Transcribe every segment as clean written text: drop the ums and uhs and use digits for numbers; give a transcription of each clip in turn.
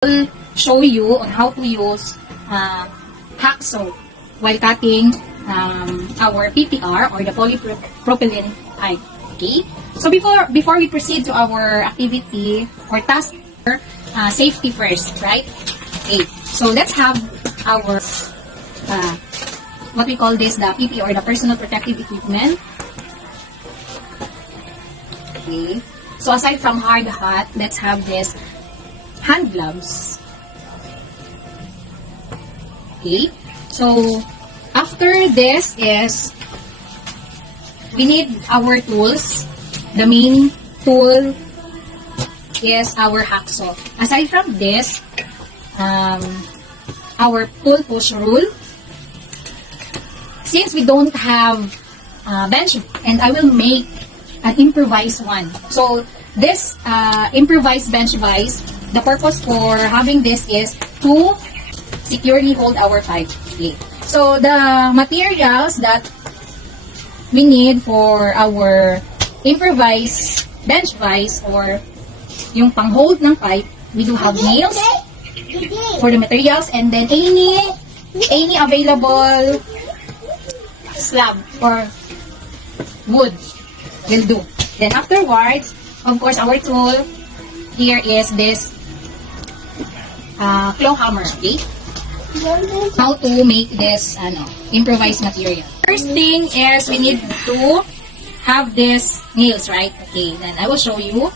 will show you on how to use hacksaw while cutting our PPR or the polypropylene pipe. Okay. So before we proceed to our activity or task, safety first, right? Okay. So let's have our what we call this, the PPR or the personal protective equipment. Okay. So aside from hard hat, let's have this hand gloves. Okay. So after this is we need our tools. The main tool is our hacksaw. Aside from this, our pull push rule. Since we don't have bench, and I will make an improvised one. So this improvised bench vise, the purpose for having this is to securely hold our pipe. Okay. So the materials that we need for our improvised bench vise or yung pang-hold ng pipe, we do have nails for the materials, and then any available slab or wood will do. Then afterwards, of course, our tool here is this claw hammer. Okay. How to make this improvised material. First thing is we need to have this nails, right? Okay, then I will show you.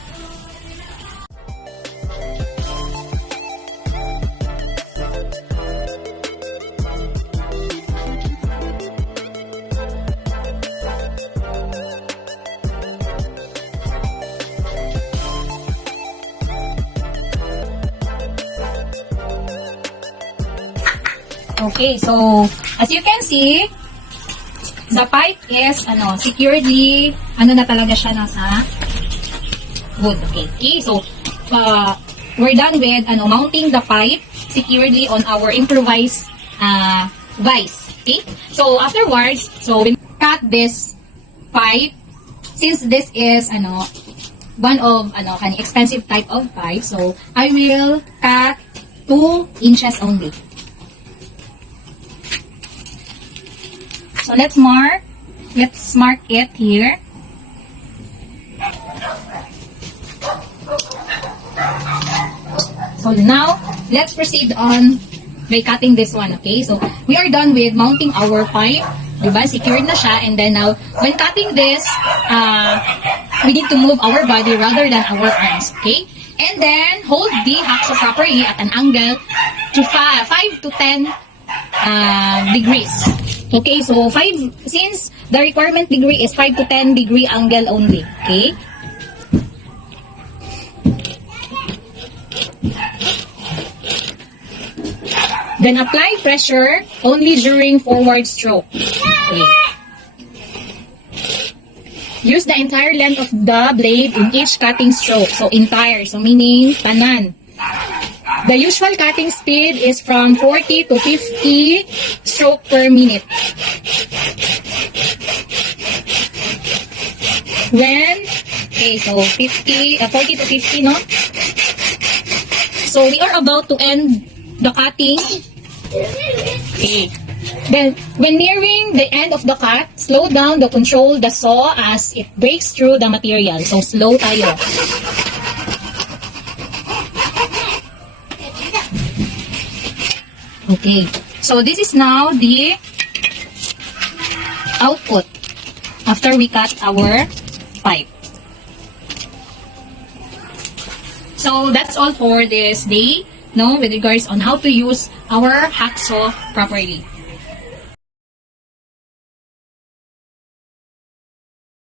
Okay, so as you can see, the pipe is securely na talaga siya nasa wood. Okay, so we're done with mounting the pipe securely on our improvised vise. Okay, so afterwards, so we cut this pipe. Since this is one of an expensive type of pipe, so I will cut 2 inches only. So let's mark it here. So now let's proceed on by cutting this one. Okay, so we are done with mounting our pipe, diba? Secured na siya, and then now when cutting this, we need to move our body rather than our arms. Okay, and then hold the hacksaw properly at an angle to 5 to 10 degrees. Okay, so since the requirement degree is 5 to 10 degree angle only. Okay. Then apply pressure only during forward stroke. Okay. Use the entire length of the blade in each cutting stroke. So entire, so meaning tanan. The usual cutting speed is from 40 to 50 stroke per minute. Okay, so 40 to 50, no? So we are about to end the cutting. Okay. Then, when nearing the end of the cut, slow down to control the saw as it breaks through the material. So slow tayo. Okay, so this is now the output after we cut our pipe. So that's all for this day, with regards on how to use our hacksaw properly.